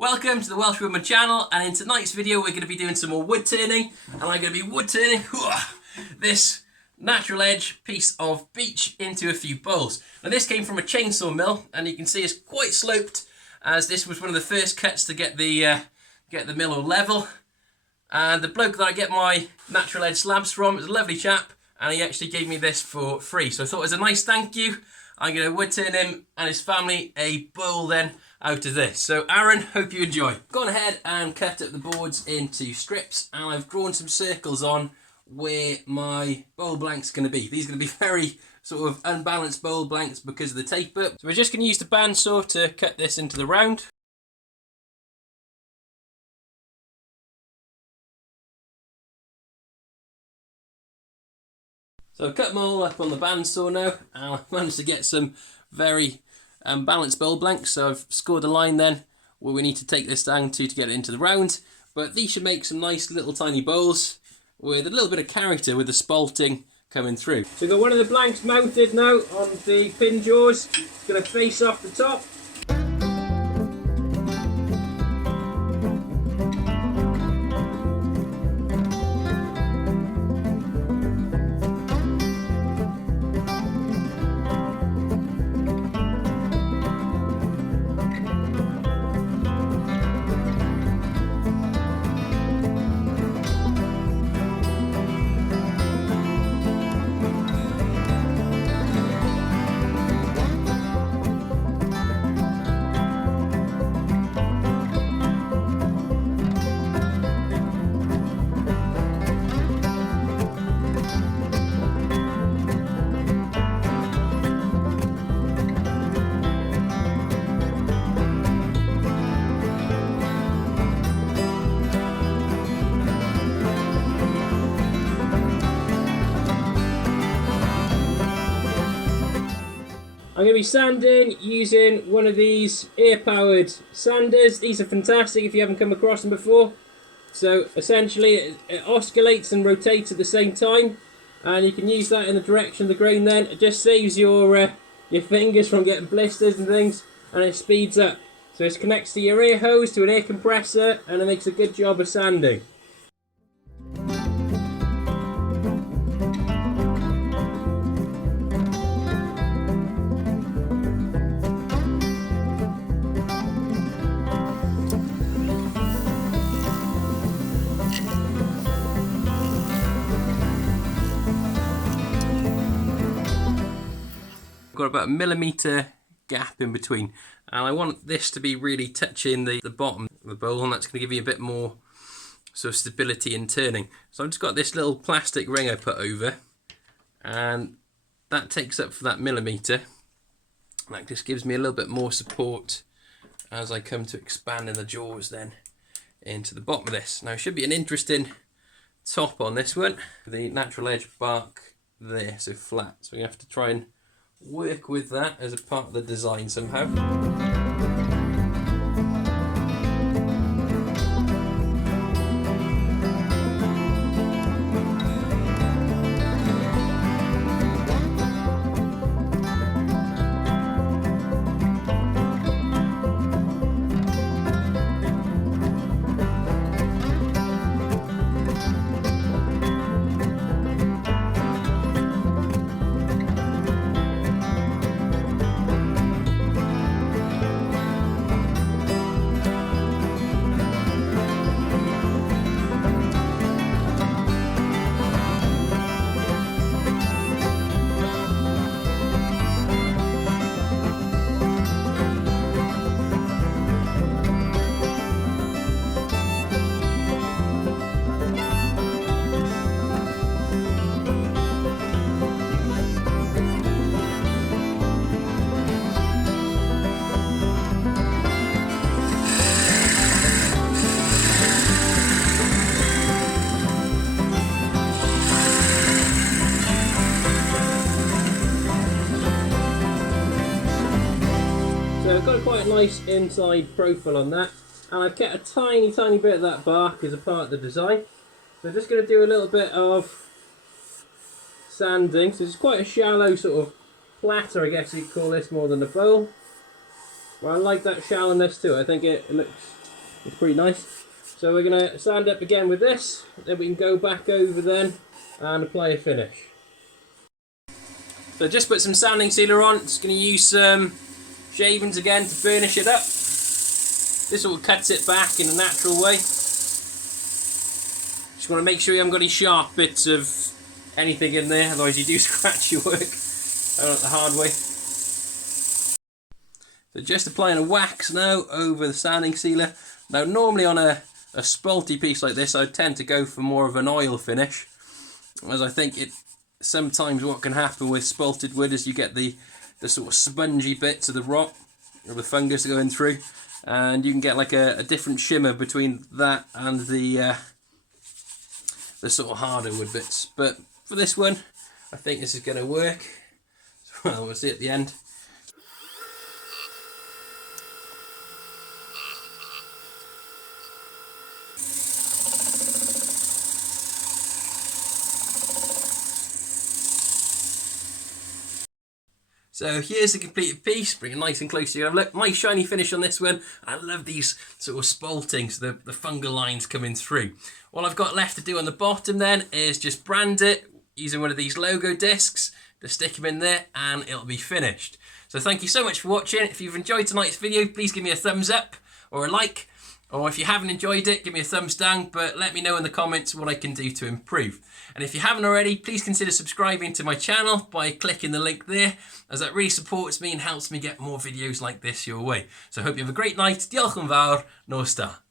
Welcome to the Welsh Woodman channel, and in tonight's video we're going to be doing some more wood turning, and I'm going to be wood turning this natural edge piece of beech into a few bowls. Now this came from a chainsaw mill, and you can see it's quite sloped, as this was one of the first cuts to get the mill all level. And the bloke that I get my natural edge slabs from is a lovely chap, and he actually gave me this for free. So I thought as a nice thank you, I'm going to wood turn him and his family a bowl then out of this. So Aaron, hope you enjoy. I've gone ahead and cut up the boards into strips, and I've drawn some circles on where my bowl blank's going to be. These are going to be very sort of unbalanced bowl blanks because of the taper. So we're just going to use the bandsaw to cut this into the round. So I've cut them all up on the bandsaw now, and I've managed to get some very balanced bowl blanks. So I've scored a line then where we need to take this down to get it into the round. But these should make some nice little tiny bowls with a little bit of character with the spalting coming through. So we've got one of the blanks mounted now on the pin jaws. It's going to face off the top. I'm going to be sanding using one of these air-powered sanders. These are fantastic if you haven't come across them before. So essentially it oscillates and rotates at the same time, and you can use that in the direction of the grain then. It just saves your fingers from getting blisters and things, and it speeds up. So it connects to your air hose to an air compressor, and it makes a good job of sanding. Got about a millimetre gap in between, and I want this to be really touching the bottom of the bowl, and that's going to give you a bit more sort of stability in turning. So I've just got this little plastic ring I put over, and that takes up for that millimetre. That just gives me a little bit more support as I come to expanding the jaws then into the bottom of this. Now it should be an interesting top on this one. The natural edge bark there, so flat, so we have to try and work with that as a part of the design somehow. So I've got quite a nice inside profile on that, and I've kept a tiny bit of that bark as a part of the design. So I'm just going to do a little bit of sanding. So it's quite a shallow sort of platter, I guess you'd call this, more than a bowl. Well, I like that shallowness too. I think it looks It's pretty nice. So we're going to sand up again with this, then we can go back over then and apply a finish. So just put some sanding sealer on. Just going to use some shavings again to burnish it up. This all cuts it back in a natural way. Just want to make sure you haven't got any sharp bits of anything in there, otherwise you do scratch your work the hard way. So just applying a wax now over the sanding sealer. Now normally on a spalty piece like this, I tend to go for more of an oil finish, as I think it sometimes what can happen with spalted wood is you get the sort of spongy bits of the rot or the fungus going through, and you can get like a different shimmer between that and the sort of harder wood bits. But for this one, I think this is going to work. Well, we'll see at the end. So here's the completed piece, bring it nice and close to you. Look, nice shiny finish on this one. I love these sort of spaltings, the fungal lines coming through. All I've got left to do on the bottom then is just brand it using one of these logo discs. Just stick them in there and it'll be finished. So thank you so much for watching. If you've enjoyed tonight's video, please give me a thumbs up or a like. Or if you haven't enjoyed it, give me a thumbs down, but let me know in the comments what I can do to improve. And if you haven't already, please consider subscribing to my channel by clicking the link there, as that really supports me and helps me get more videos like this your way. So I hope you have a great night. Diolch yn fawr, nos da.